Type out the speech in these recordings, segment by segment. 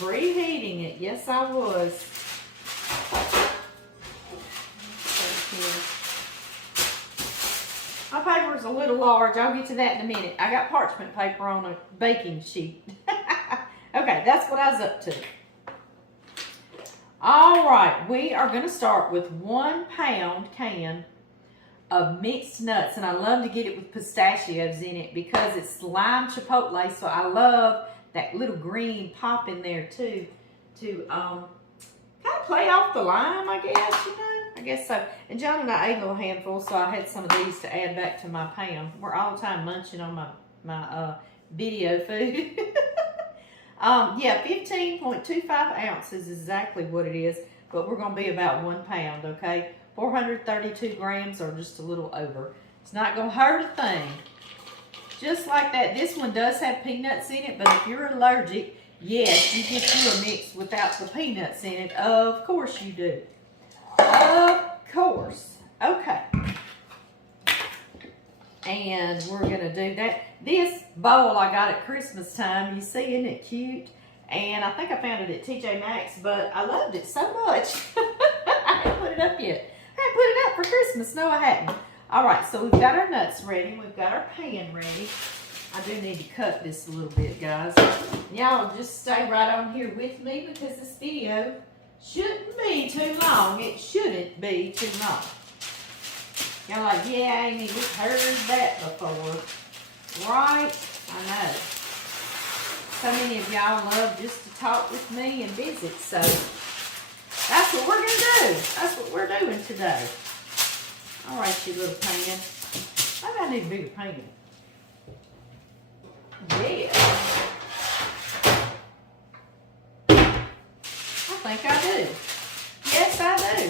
preheating it. Yes, I was. My paper is a little large. I'll get to that in a minute. I got parchment paper on a baking sheet. Okay, that's what I was up to. All right, we are going to start with 1 pound can of mixed nuts, and I love to get it with pistachios in it because it's lime chipotle, so I love that little green pop in there too to kind of play off the lime, I guess, you know. I guess so. And John and I ate a little handful, so I had some of these to add back to my pan. We're all the time munching on my video food. Yeah, 15.25 ounces is exactly what it is, but we're going to be about 1 pound, okay? 432 grams or just a little over. It's not going to hurt a thing. Just like that. This one does have peanuts in it, but if you're allergic, yes, you get you a mix without the peanuts in it. Of course you do. Of course. Okay. And we're going to do that. This bowl I got at Christmas time. You see, isn't it cute? And I think I found it at TJ Maxx, but I loved it so much. I haven't put it up yet. I haven't put it up for Christmas. No, I hadn't. All right, so we've got our nuts ready. We've got our pan ready. I do need to cut this a little bit, guys. Y'all just stay right on here with me because this video shouldn't be too long. It shouldn't be too long. Y'all like, yeah, Amy, we've heard that before. Right? I know. So many of y'all love just to talk with me and visit, so that's what we're going to do. That's what we're doing today. All right, you little pan. Maybe I need a bigger pan. Yeah. I think I do. Yes, I do.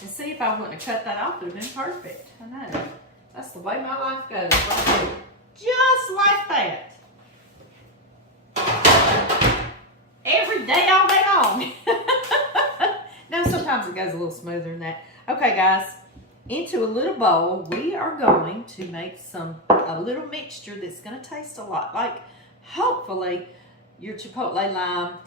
And see, if I wouldn't have cut that off, it would have been perfect. I know. That's the way my life goes. Right here. Just like that. Every day, all day long. Now, sometimes it goes a little smoother than that. Okay, guys. Into a little bowl, we are going to make a little mixture that's going to taste a lot like, hopefully, your Chipotle-Lime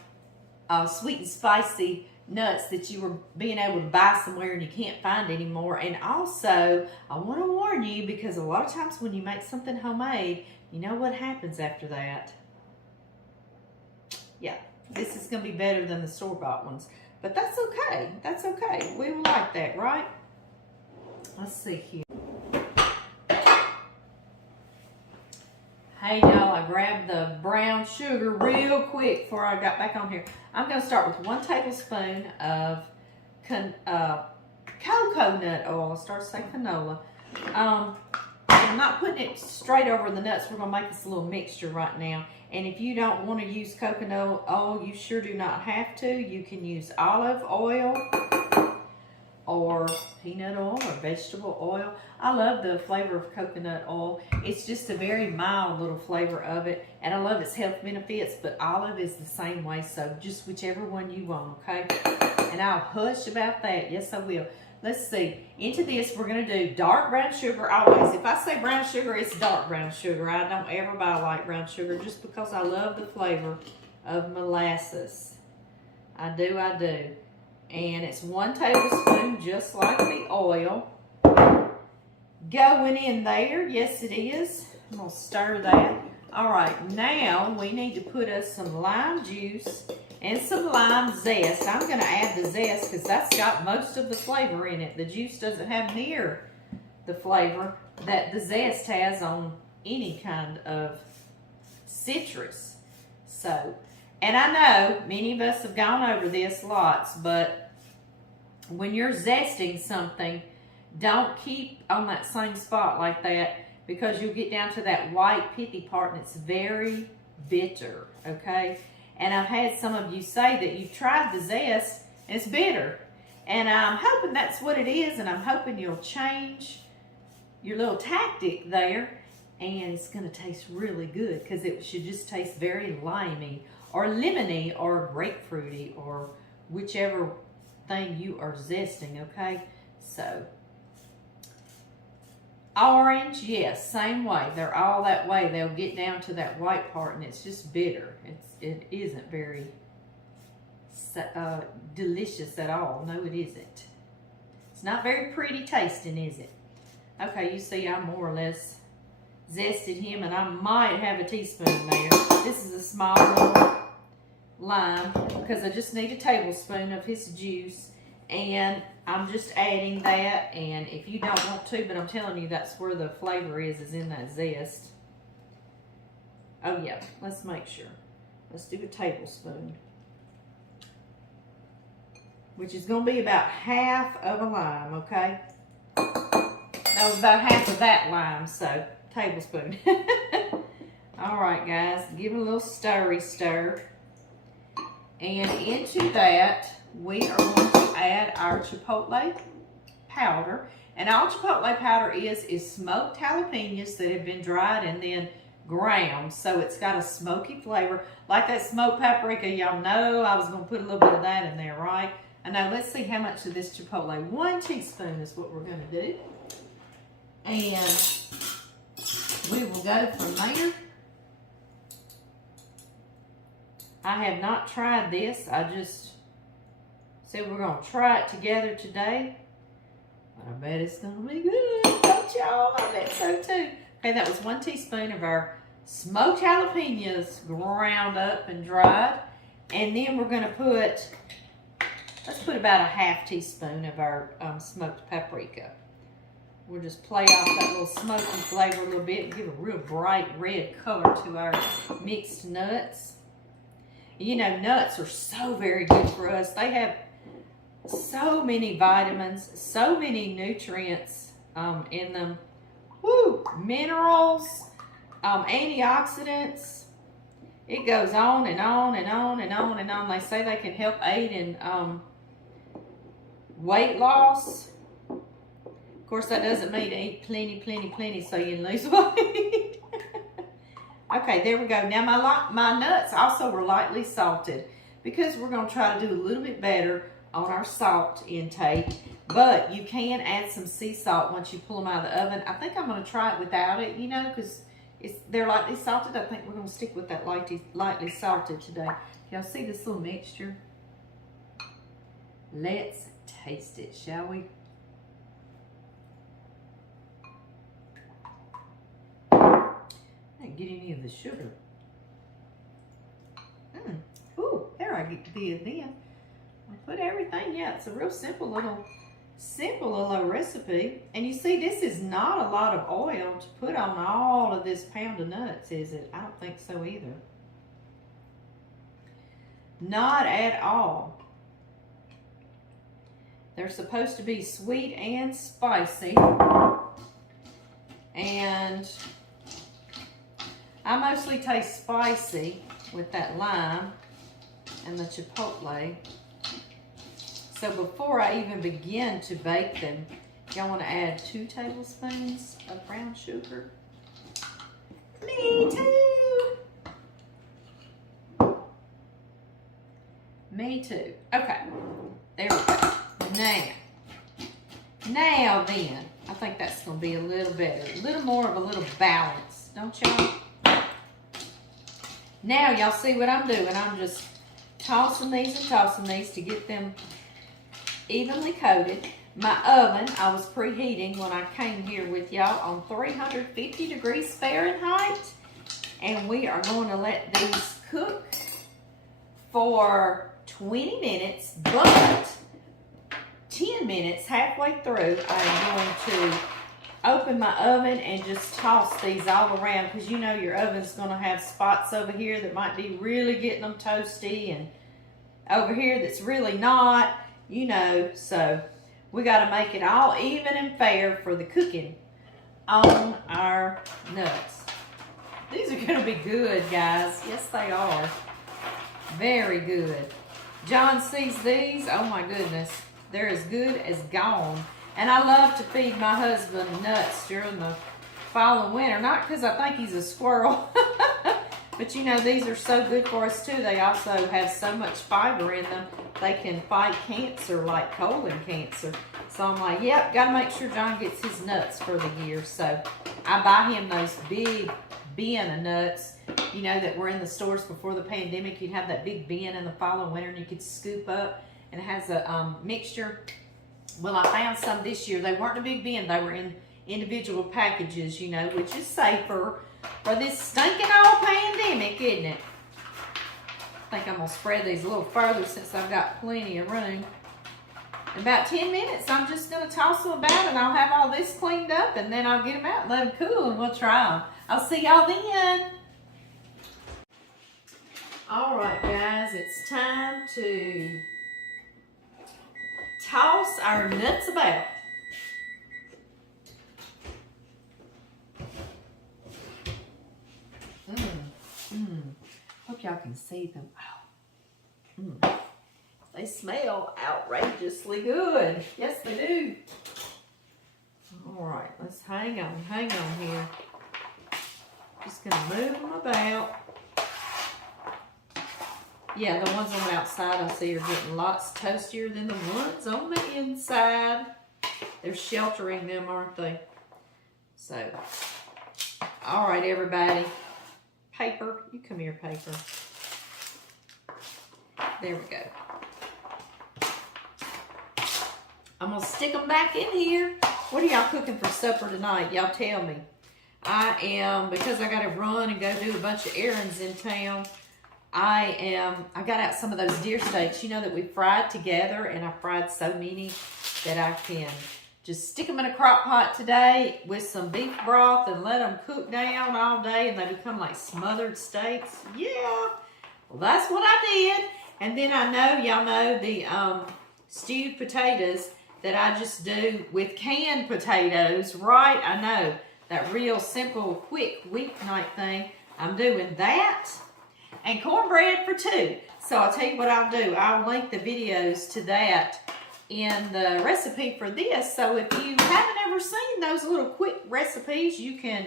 sweet and spicy nuts that you were being able to buy somewhere and you can't find anymore. And also, I want to warn you, because a lot of times when you make something homemade, you know what happens after that. Yeah, this is going to be better than the store-bought ones. But that's okay. That's okay. We will like that, right? Let's see here. Hey, y'all, I grabbed the brown sugar real quick before I got back on here. I'm going to start with 1 tablespoon of coconut oil. I started to say canola. I'm not putting it straight over the nuts. We're going to make this a little mixture right now. And if you don't want to use coconut oil, you sure do not have to. You can use olive oil or peanut oil or vegetable oil. I love the flavor of coconut oil. It's just a very mild little flavor of it, and I love its health benefits, but olive is the same way, so just whichever one you want, okay? And I'll hush about that. Yes, I will. Let's see. Into this, we're going to do dark brown sugar always. If I say brown sugar, it's dark brown sugar. I don't ever buy light brown sugar just because I love the flavor of molasses. I do, I do. And it's 1 tablespoon, just like the oil, going in there. Yes, it is. I'm going to stir that. All right, now we need to put us some lime juice and some lime zest. I'm going to add the zest because that's got most of the flavor in it. The juice doesn't have near the flavor that the zest has on any kind of citrus. So, and I know many of us have gone over this lots, but when you're zesting something, don't keep on that same spot like that, because you'll get down to that white pithy part and it's very bitter, okay? And I've had some of you say that you've tried the zest and it's bitter. And I'm hoping that's what it is, and I'm hoping you'll change your little tactic there, and it's going to taste really good, because it should just taste very limey or lemony or grapefruity or whichever thing you are zesting, okay? So, orange, yes, same way. They're all that way. They'll get down to that white part and it's just bitter. It isn't very delicious at all. No, it isn't. It's not very pretty tasting, is it? Okay, you see I more or less zested him, and I might have a teaspoon there. This is a small little lime because I just need a tablespoon of his juice, and I'm just adding that. And if you don't want to, but I'm telling you, that's where the flavor is in that zest. Oh yeah, let's make sure. Let's do a tablespoon, which is going to be about half of a lime, okay? That was about half of that lime, so tablespoon. All right, guys, give it a little stirry stir. And into that, we are going to add our Chipotle powder. And all Chipotle powder is smoked jalapenos that have been dried and then ground. So it's got a smoky flavor. Like that smoked paprika, y'all know I was going to put a little bit of that in there, right? I know, let's see how much of this Chipotle. 1 teaspoon is what we're going to do. And we will go from there. I have not tried this. I just said we're going to try it together today. But I bet it's going to be good. Don't y'all? I bet so too. Okay, that was 1 teaspoon of our smoked jalapenos ground up and dried. And then we're going to put, let's put about a half teaspoon of our smoked paprika. We'll just play off that little smoky flavor a little bit and give a real bright red color to our mixed nuts. You know, nuts are so very good for us. They have so many vitamins, so many nutrients in them. Woo! Minerals, antioxidants. It goes on and on and on and on and on. They say they can help aid in weight loss. Of course, that doesn't mean to eat plenty so you can lose weight. Okay, there we go. Now my nuts also were lightly salted because we're going to try to do a little bit better on our salt intake. But you can add some sea salt once you pull them out of the oven. I think I'm going to try it without it, you know, because they're lightly salted. I think we're going to stick with that lightly salted today. Y'all see this little mixture? Let's taste it, shall we? I didn't get any of the sugar. Ooh, there I did then. I put everything. Yeah, it's a real simple little recipe. And you see, this is not a lot of oil to put on all of this pound of nuts, is it? I don't think so either. Not at all. They're supposed to be sweet and spicy. And I mostly taste spicy with that lime and the chipotle. So before I even begin to bake them, y'all want to add 2 tablespoons of brown sugar? Me too. Me too. Okay, there we go. Now then, I think that's going to be a little better. A little more of a little balance, don't y'all? Now y'all see what I'm doing. I'm just tossing these to get them evenly coated. My oven, I was preheating when I came here with y'all on 350 degrees Fahrenheit. And we are going to let these cook for 20 minutes, but 10 minutes halfway through, I'm going to open my oven and just toss these all around, because you know your oven's going to have spots over here that might be really getting them toasty, and over here that's really not, you know. So we got to make it all even and fair for the cooking on our nuts. These are going to be good, guys. Yes, they are. Very good. John sees these. Oh my goodness. They're as good as gone. And I love to feed my husband nuts during the fall and winter. Not because I think he's a squirrel. But you know, these are so good for us too. They also have so much fiber in them. They can fight cancer like colon cancer. So I'm like, yep, got to make sure John gets his nuts for the year. So I buy him those big bin of nuts. you know, that were in the stores before the pandemic. You'd have that big bin in the fall and winter and you could scoop up, and it has a mixture. Well, I found some this year. They weren't in a big bin. They were in individual packages, you know, which is safer for this stinking old pandemic, isn't it? I think I'm going to spread these a little further since I've got plenty of room. In about 10 minutes, I'm just going to toss them about and I'll have all this cleaned up, and then I'll get them out and let them cool and we'll try them. I'll see y'all then. All right, guys, it's time to toss our nuts about. Hope y'all can see them. Oh. They smell outrageously good. Yes, they do. All right, let's hang on here. Just gonna move them about. Yeah, the ones on the outside I see are getting lots toastier than the ones on the inside. They're sheltering them, aren't they? So, all right, everybody. Paper, you come here, paper. There we go. I'm gonna stick them back in here. What are y'all cooking for supper tonight? Y'all tell me. I am, because I gotta run and go do a bunch of errands in town, I got out some of those deer steaks, you know, that we fried together, and I fried so many that I can just stick them in a crock pot today with some beef broth and let them cook down all day, and they become like smothered steaks. Yeah, well, that's what I did. And then I know, y'all know the stewed potatoes that I just do with canned potatoes, right? I know, that real simple, quick weeknight thing. I'm doing that and cornbread for two. So I'll tell you what I'll do. I'll link the videos to that in the recipe for this. So if you haven't ever seen those little quick recipes, you can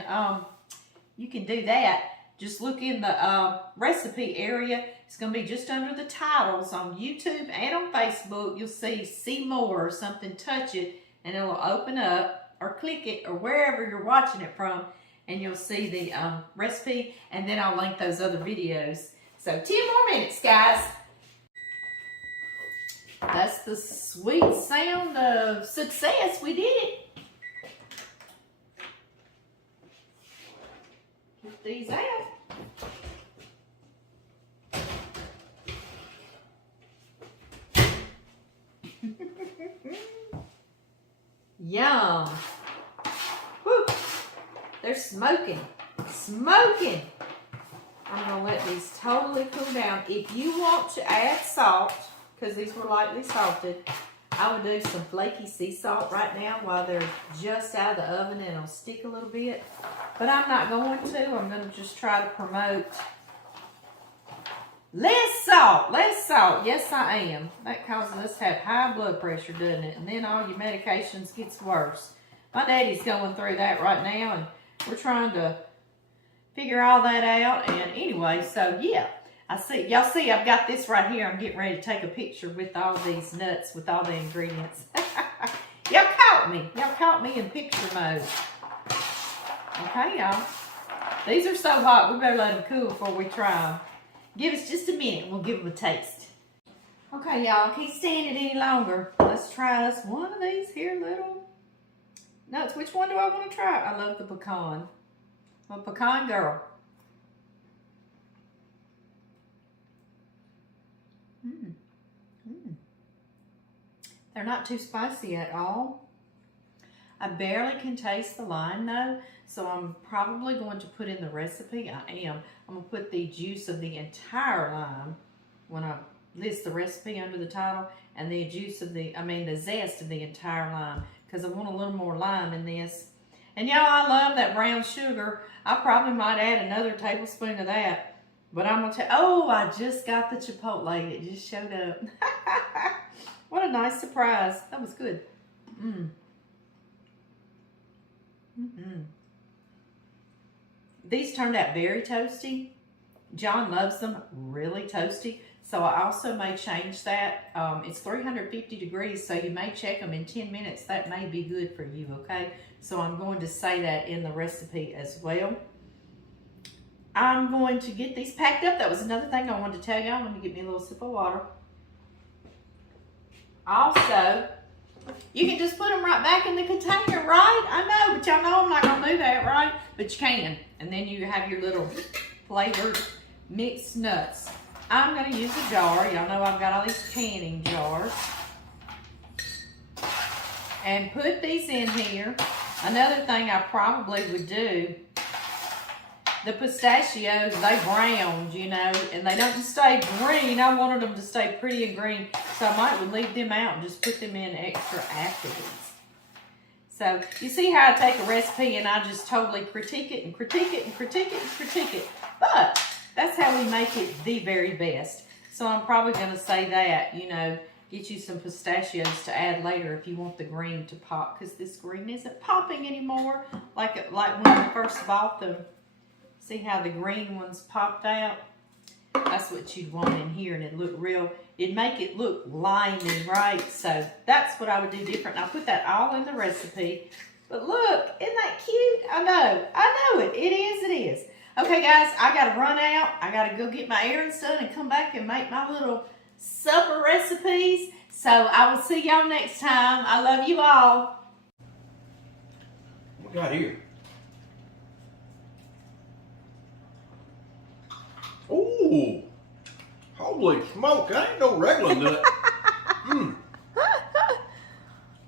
do that. Just look in the recipe area. It's going to be just under the titles on YouTube and on Facebook. You'll see more or something. Touch it and it'll open up, or click it, or wherever you're watching it from, and you'll see the recipe, and then I'll link those other videos. So 10 more minutes, guys. That's the sweet sound of success. We did it. Get these out. Yum. Woo. They're smoking. Smoking. I'm going to let these totally cool down. If you want to add salt, because these were lightly salted, I would do some flaky sea salt right now while they're just out of the oven, and it'll stick a little bit. But I'm not going to. I'm going to just try to promote less salt. Less salt. Yes, I am. That causes us to have high blood pressure, doesn't it? And then all your medications gets worse. My daddy's going through that right now, and we're trying to figure all that out. And anyway, so yeah. Y'all see I've got this right here. I'm getting ready to take a picture with all these nuts, with all the ingredients. Y'all caught me. Y'all caught me in picture mode. Okay, y'all. These are so hot, we better let them cool before we try them. Give us just a minute and we'll give them a taste. Okay, y'all, can't stand it any longer. Let's try this one of these here little nuts. Which one do I want to try? I love the pecan. I'm a pecan girl. They're not too spicy at all. I barely can taste the lime though, so I'm probably going to put in the recipe. I'm going to put the juice of the entire lime when I list the recipe under the title, and the juice of the zest of the entire lime, because I want a little more lime in this. And y'all, I love that brown sugar. I probably might add another tablespoon of that. But I'm going to tell, oh, I just got the Chipotle. It just showed up. What a nice surprise. That was good. These turned out very toasty. John loves them really toasty. So I also may change that. It's 350 degrees, so you may check them in 10 minutes. That may be good for you, okay? So I'm going to say that in the recipe as well. I'm going to get these packed up. That was another thing I wanted to tell y'all. Let me get me a little sip of water. Also, you can just put them right back in the container, right? I know, but y'all know I'm not going to do that, right? But you can. And then you have your little flavored mixed nuts. I'm going to use a jar. Y'all know I've got all these canning jars. And put these in here. Another thing I probably would do, the pistachios, they browned, you know, and they don't stay green. I wanted them to stay pretty and green, so I might leave them out and just put them in extra afterwards. So, you see how I take a recipe and I just totally critique it and critique it and critique it and critique it. But, that's how we make it the very best. So, I'm probably going to say that, you know, get you some pistachios to add later if you want the green to pop, because this green isn't popping anymore like when I first bought them. See how the green ones popped out? That's what you'd want in here, and it'd look real, it'd make it look limey, right? So that's what I would do different. I put that all in the recipe. But look, isn't that cute? I know it. It is. Okay, guys, I gotta run out. I gotta go get my errands done and come back and make my little supper recipes. So I will see y'all next time. I love you all. What we got here? Ooh, holy smoke, that ain't no regular nut.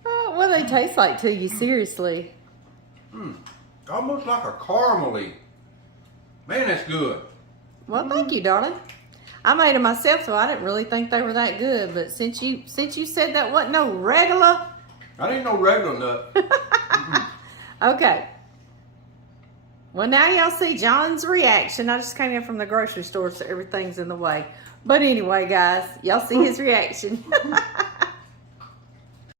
What do they taste like to you, seriously? Almost like a caramely. Man, that's good. Well, thank you, darling. I made them myself, so I didn't really think they were that good. But since you said that wasn't no regular. That ain't no regular nut. Okay. Well, now y'all see John's reaction. I just came in from the grocery store, so everything's in the way. But anyway, guys, y'all see his reaction.